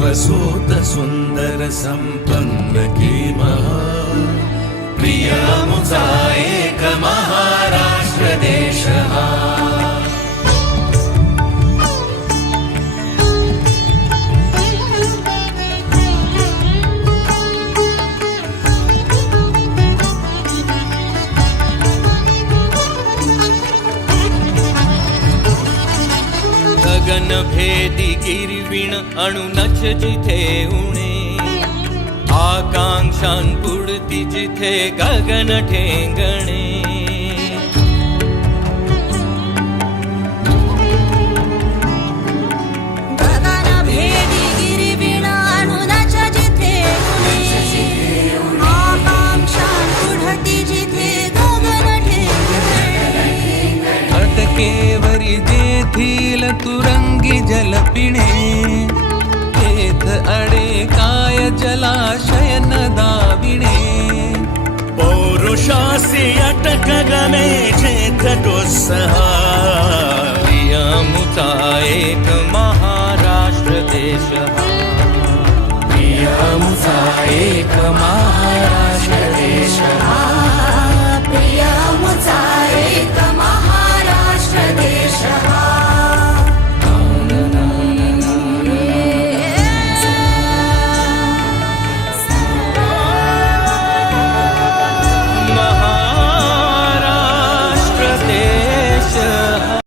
అవసూత సుందర సంపన్న కి మహా ప్రియాముచాయేక మహా. गगन भेदी गिरविण अणुनच जिथे उणे. आकांक्षा पुढती जिथे गगन ठेंगणे. जेथील तुरंगी जल पिणे तेथ अडे काय जलाशय न दाविणे. पौरुषासी अटक गमे चेत डोसहा प्रियमुचा एक महाराष्ट्र देश प्रियामुचा एक महाराष्ट्र